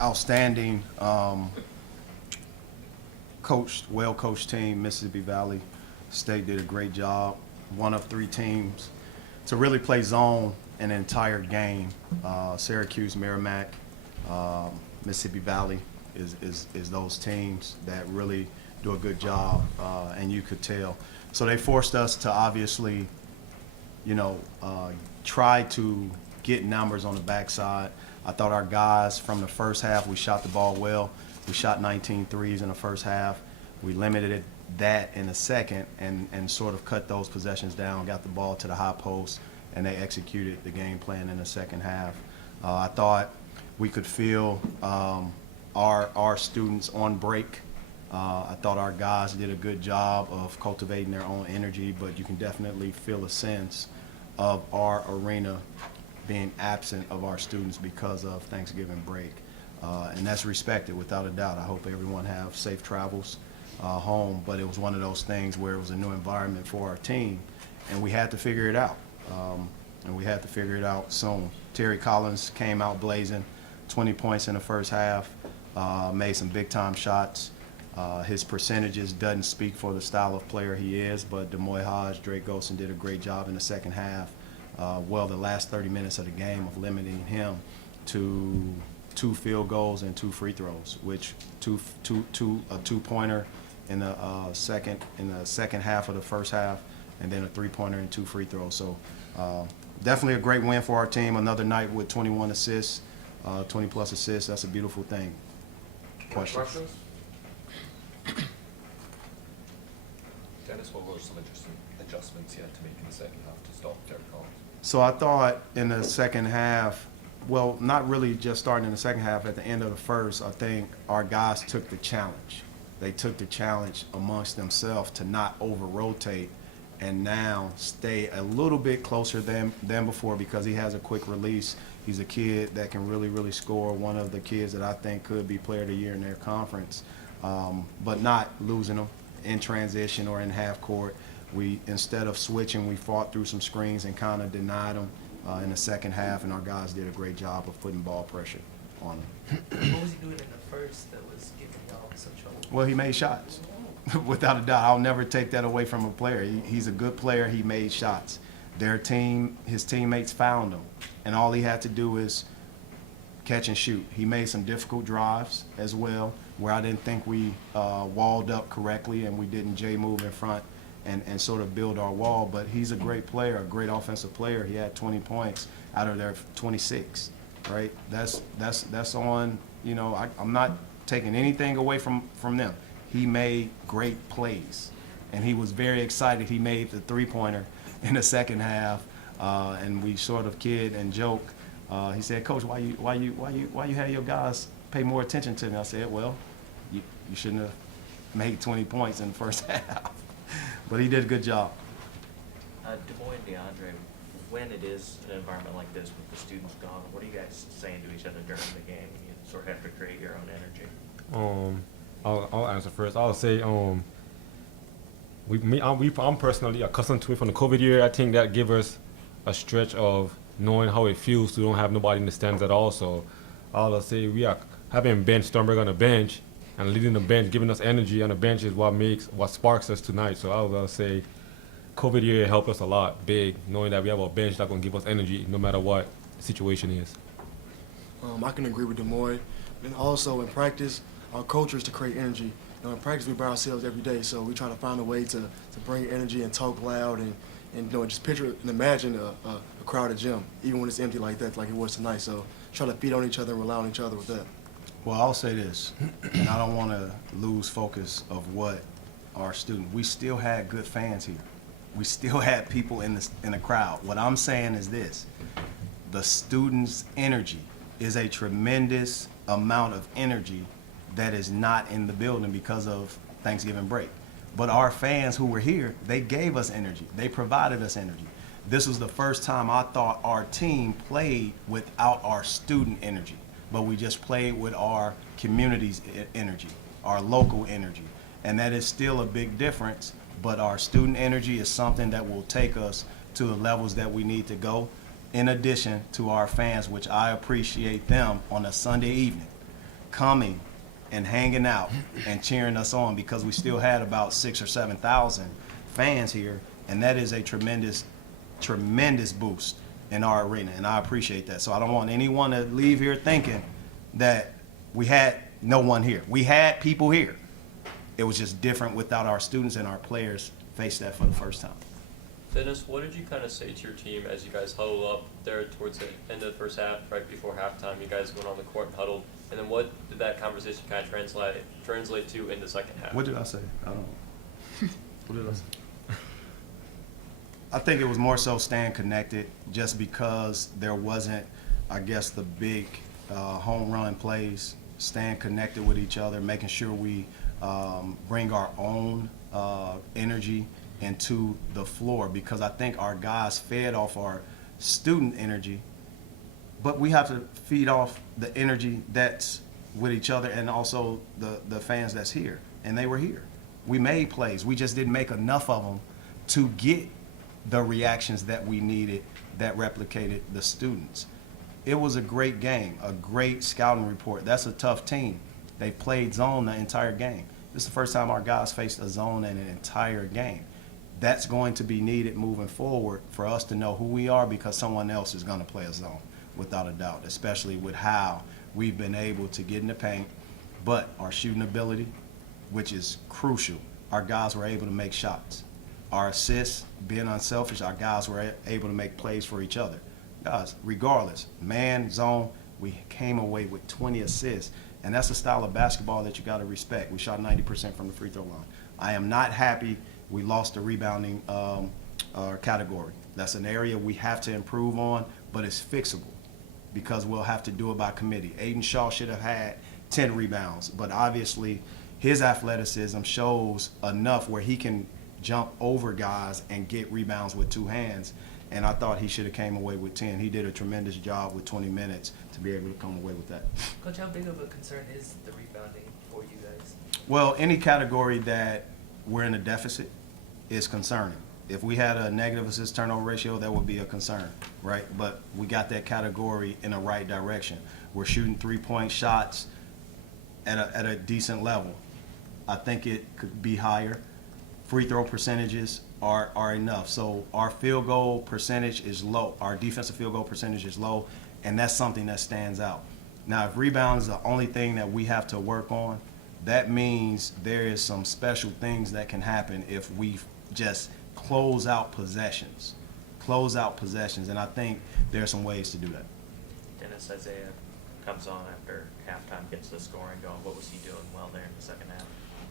outstanding coached, well-coached team. Mississippi Valley State did a great job. One of three teams to really play zone an entire game. Syracuse, Merrimack, Mississippi Valley is those teams that really do a good job, and you could tell. So they forced us to obviously, try to get numbers on the backside. I thought our guys from the first half, we shot the ball well. We shot 19 threes in the first half. We limited that in the second and sort of cut those possessions down, got the ball to the high post, and they executed the game plan in the second half. I thought we could feel our students on break. I thought our guys did a good job of cultivating their own energy, but you can definitely feel a sense of our arena being absent of our students because of Thanksgiving break. And that's respected without a doubt. I hope everyone have safe travels home, but it was one of those things where it was a new environment for our team, and we had to figure it out. And we had to figure it out soon. Terry Collins came out blazing, 20 points in the first half, made some big-time shots. His percentages doesn't speak for the style of player he is, but Demoy Hodge, Drake Golson did a great job in the second half. The last 30 minutes of the game of limiting him to 2 field goals and 2 free throws, which a two-pointer in the second half of the first half, and then a 3-pointer and 2 free throws. So definitely a great win for our team. Another night with 21 assists, 20-plus assists. That's a beautiful thing. Questions? Dennis, what were some interesting adjustments you had to make in the second half to stop Derek Collins? So I thought in the second half, well, not really just starting in the second half, at the end of the first, I think our guys took the challenge. They took the challenge amongst themselves to not over-rotate and now stay a little bit closer than before because he has a quick release. He's a kid that can really, really score, one of the kids that I think could be player of the year in their conference, but not losing them in transition or in half court. Instead of switching, we fought through some screens and kind of denied them in the second half, and our guys did a great job of putting ball pressure on them. What was he doing in the first that was giving y'all some trouble? Well, he made shots. Without a doubt, I'll never take that away from a player. He's a good player. He made shots. His teammates found him, and all he had to do is catch and shoot. He made some difficult drives as well, where I didn't think we walled up correctly and we didn't J-move in front and sort of build our wall. But he's a great player, a great offensive player. He had 20 points out of their 26, right? That's on, I'm not taking anything away from them. He made great plays, and he was very excited. He made the 3-pointer in the second half, and we sort of kid and joke. He said, "Coach, why you had your guys pay more attention to me?" I said, "Well, you shouldn't have made 20 points in the first half." But he did a good job. Demoy and DeAndre, when it is an environment like this with the students gone, what are you guys saying to each other during the game? You sort of have to create your own energy. I'll answer first. I'll say I'm personally accustomed to it from the COVID year. I think that gave us a stretch of knowing how it feels to don't have nobody in the stands at all. So I'll say we are having Ben Sternberg on the bench and leading the bench, giving us energy on the bench is what sparks us tonight. So I'll say COVID year helped us a lot, big, knowing that we have a bench that's going to give us energy no matter what the situation is. I can agree with Demoy. And also in practice, our culture is to create energy. In practice, we by ourselves every day, so we try to find a way to bring energy and talk loud and just picture and imagine a crowded gym, even when it's empty like that, like it was tonight. So try to feed on each other and rely on each other with that. Well, I'll say this, and I don't want to lose focus of what our students. We still had good fans here. We still had people in the crowd. What I'm saying is this: the students' energy is a tremendous amount of energy that is not in the building because of Thanksgiving break. But our fans who were here, they gave us energy. They provided us energy. This was the first time I thought our team played without our student energy, but we just played with our community's energy, our local energy. And that is still a big difference, but our student energy is something that will take us to the levels that we need to go, in addition to our fans, which I appreciate them on a Sunday evening. coming and hanging out and cheering us on, because we still had about 6,000 or 7,000 fans here, and that is a tremendous boost in our arena, and I appreciate that. So I don't want anyone to leave here thinking that we had no one here. We had people here. It was just different without our students, and our players faced that for the first time. Dennis, what did you kind of say to your team as you guys huddled up there towards the end of the first half, right before halftime? You guys went on the court and huddled, and then what did that conversation kind of translate to in the second half? What did I say? I don't know. What did I say? I think it was more so staying connected, just because there wasn't, I guess, the big home run plays. Staying connected with each other, making sure we bring our own energy into the floor, because I think our guys fed off our student energy, but we have to feed off the energy that's with each other and also the fans that's here, and they were here. We made plays. We just didn't make enough of them to get the reactions that we needed that replicated the students. It was a great game, a great scouting report. That's a tough team. They played zone the entire game. This is the first time our guys faced a zone in an entire game. That's going to be needed moving forward for us to know who we are, because someone else is going to play a zone, without a doubt, especially with how we've been able to get in the paint. But our shooting ability, which is crucial, our guys were able to make shots. Our assists, being unselfish, our guys were able to make plays for each other. Guys, regardless, man, zone, we came away with 20 assists, and that's a style of basketball that you got to respect. We shot 90% from the free throw line. I am not happy we lost the rebounding category. That's an area we have to improve on, but it's fixable, because we'll have to do it by committee. Aiden Shaw should have had 10 rebounds, but obviously his athleticism shows enough where he can jump over guys and get rebounds with two hands, and I thought he should have came away with 10. He did a tremendous job with 20 minutes to be able to come away with that. Coach, how big of a concern is the rebounding for you guys? Well, any category that we're in a deficit is concerning. If we had a negative assist turnover ratio, that would be a concern, right? But we got that category in the right direction. We're shooting three-point shots at a decent level. I think it could be higher. Free throw percentages are enough. So our field goal percentage is low. Our defensive field goal percentage is low, and that's something that stands out. Now, if rebounds is the only thing that we have to work on, that means there is some special things that can happen if we just close out possessions, and I think there are some ways to do that. Dennis, Isaiah comes on after halftime, gets the scoring going. What was he doing well there in the second half?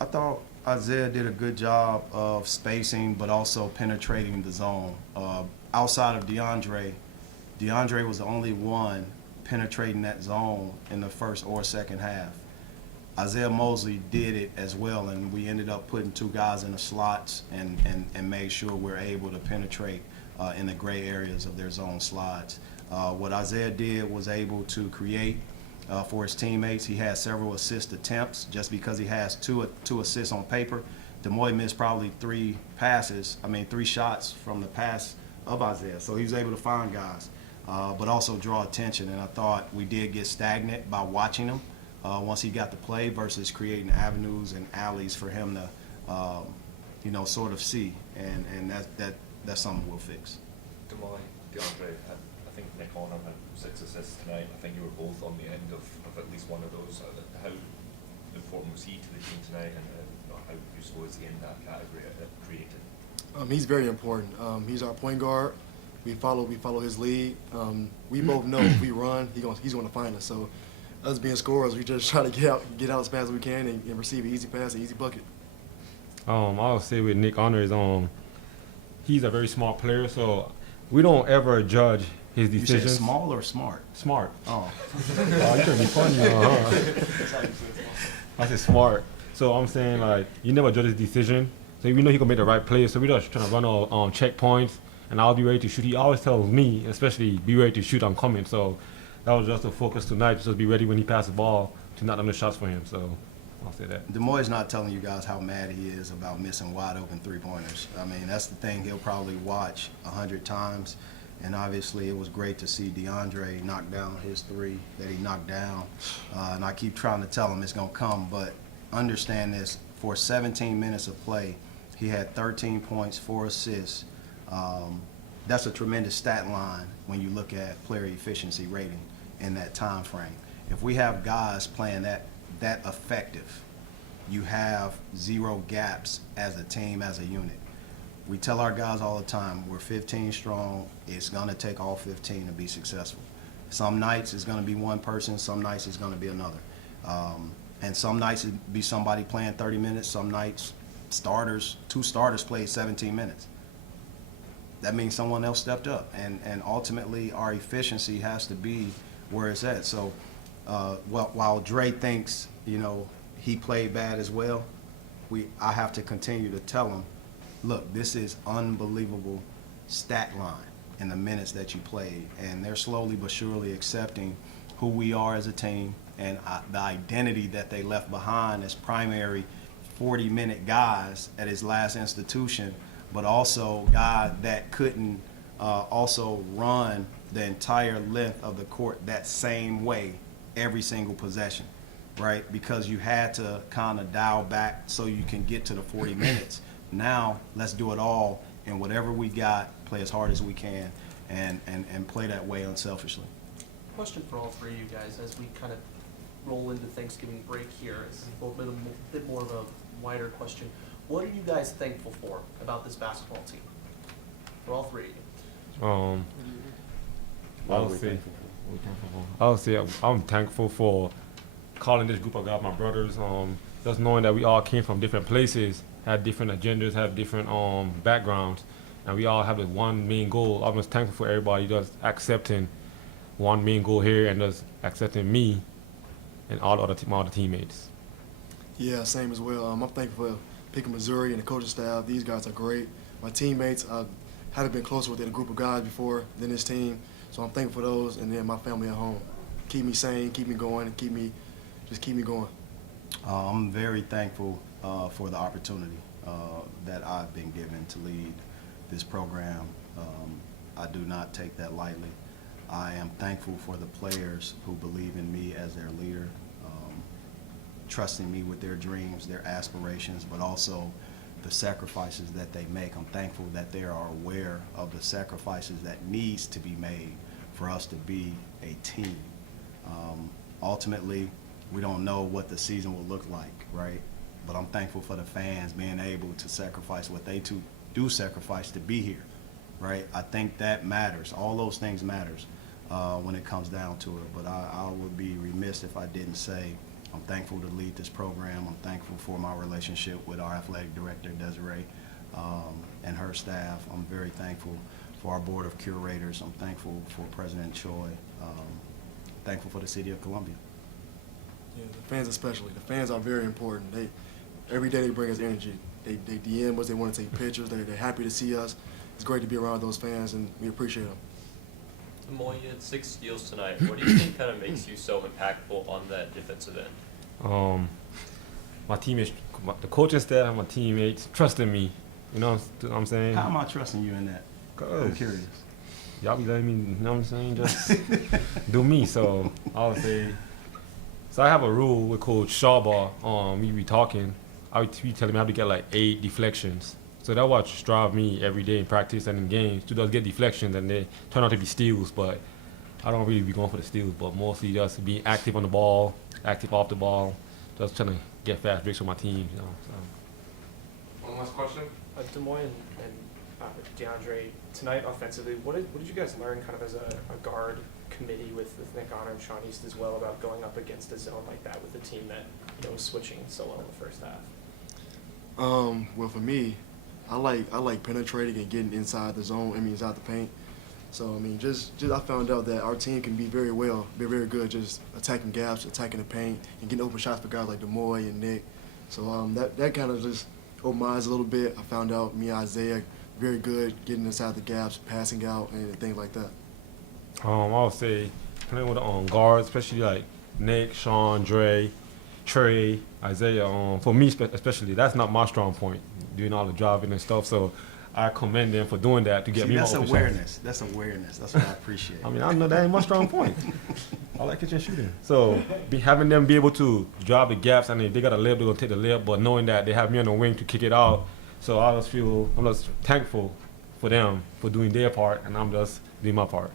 I thought Isaiah did a good job of spacing, but also penetrating the zone. Outside of DeAndre was the only one penetrating that zone in the first or second half. Isaiah Mosley did it as well, and we ended up putting two guys in the slots and made sure we're able to penetrate in the gray areas of their zone slides. What Isaiah did was able to create for his teammates. He had several assist attempts. Just because he has two assists on paper, Demoy missed probably three shots from the pass of Isaiah. So he was able to find guys, but also draw attention. And I thought we did get stagnant by watching him once he got the play versus creating avenues and alleys for him to, sort of see. And that's something we'll fix. DeAndre, I think Nick Honor had 6 assists tonight. I think you were both on the end of at least one of those. How important was he to the team tonight, and how useful is he in that category at creating? He's very important. He's our point guard. We follow his lead. We both know if we run, he's going to find us. So us being scorers, we just try to get out as fast as we can and receive an easy pass, an easy bucket. I would say with Nick Honor is he's a very smart player, so we don't ever judge his You decisions. said small or smart? Smart. Oh. Oh, you trying to be funny now, huh? I said smart. So I'm saying, like, you never judge his decision. So we know he can make the right play. So we're just trying to run on checkpoints, and I'll be ready to shoot. He always tells me, especially, be ready to shoot. I'm coming. So that was just the focus tonight, just to be ready when he passed the ball to knock down the shots for him. So I'll say that. Demoy's not telling you guys how mad he is about missing wide open three-pointers. I mean, that's the thing he'll probably watch 100 times, And obviously, it was great to see DeAndre knock down his three that he knocked down. And I keep trying to tell him it's going to come, but understand this. For 17 minutes of play, he had 13 points, 4 assists. That's a tremendous stat line when you look at player efficiency rating in that time frame. If we have guys playing that effective, you have 0 gaps as a team, as a unit. We tell our guys all the time, we're 15 strong. It's going to take all 15 to be successful. Some nights it's going to be one person. Some nights it's going to be another. And some nights it'll be somebody playing 30 minutes. Some nights two starters played 17 minutes. That means someone else stepped up. And ultimately, our efficiency has to be where it's at. So while Dre thinks, he played bad as well, I have to continue to tell him, look, this is unbelievable stat line in the minutes that you played. And they're slowly but surely accepting who we are as a team and the identity that they left behind as primary 40-minute guys at his last institution, but also guys that couldn't also run the entire length of the court that same way every single possession, right? Because you had to kind of dial back so you can get to the 40 minutes. Now, let's do it all, and whatever we got, play as hard as we can, and play that way unselfishly. Question for all three of you guys as we kind of roll into Thanksgiving break here. It's a bit more of a wider question. What are you guys thankful for about this basketball team? For all three of you. I would say I'm thankful for calling this group of guys my brothers. Just knowing that we all came from different places, had different agendas, had different backgrounds, and we all have this one main goal. I'm just thankful for everybody just accepting one main goal here and just accepting me and all the other teammates. Yeah, same as well. I'm thankful for picking Missouri and the coaching staff. These guys are great. My teammates, I hadn't been closer with a group of guys before than this team, so I'm thankful for those. And then my family at home, keep me sane, keep me going, and keep me going. I'm very thankful for the opportunity that I've been given to lead this program. I do not take that lightly. I am thankful for the players who believe in me as their leader, trusting me with their dreams, their aspirations, but also the sacrifices that they make. I'm thankful that they are aware of the sacrifices that needs to be made for us to be a team. Ultimately, we don't know what the season will look like, right? But I'm thankful for the fans being able to sacrifice what they do sacrifice to be here, right? I think that matters. All those things matters when it comes down to it. But I would be remiss if I didn't say I'm thankful to lead this program. I'm thankful for my relationship with our athletic director, Desiree, and her staff. I'm very thankful for our board of curators. I'm thankful for President Choi. Thankful for the city of Columbia. Yeah, the fans especially. The fans are very important. Every day they bring us energy. They DM us. They want to take pictures. They're happy to see us. It's great to be around those fans, and we appreciate them. Moy, you had 6 steals tonight. What do you think kind of makes you so impactful on that defensive end? My teammates, the coaching staff, my teammates trusting me. You know what I'm saying? How am I trusting you in that? I'm curious. Y'all be letting me, you know what I'm saying, just do me. So I would say, so I have a rule with Coach Shawbar. We be talking. I would be telling me I have to get like 8 deflections. So that what drive me every day in practice and in games to just get deflections, and they turn out to be steals. But I don't really be going for the steals, but mostly just being active on the ball, active off the ball, just trying to get fast breaks for my team. You know. So. One last question. Des Moines and DeAndre, tonight offensively, what did you guys learn kind of as a guard committee with Nick Honor and Sean East as well about going up against a zone like that with a team that was switching so well in the first half? Well, for me, I like penetrating and getting inside the zone. Inside the paint. So just I found out that our team can be very good, just attacking gaps, attacking the paint, and getting open shots for guys like Demoy and Nick. So that kind of just opened my eyes a little bit. I found out me and Isaiah very good getting inside the gaps, passing out, and things like that. I would say playing with guards, especially like Nick, Sean, Dre, Trey, Isaiah. For me especially, that's not my strong point, doing all the driving and stuff. So I commend them for doing that to get See, me that's more open shots. awareness. That's awareness. That's what I appreciate. I mean, I know that ain't my strong point. I like catching and shooting. So having them be able to drive the gaps, and if they got a layup, they're gonna take the layup. But knowing that they have me on the wing to kick it out, so I just feel I'm just thankful for them for doing their part, and I'm just doing my part.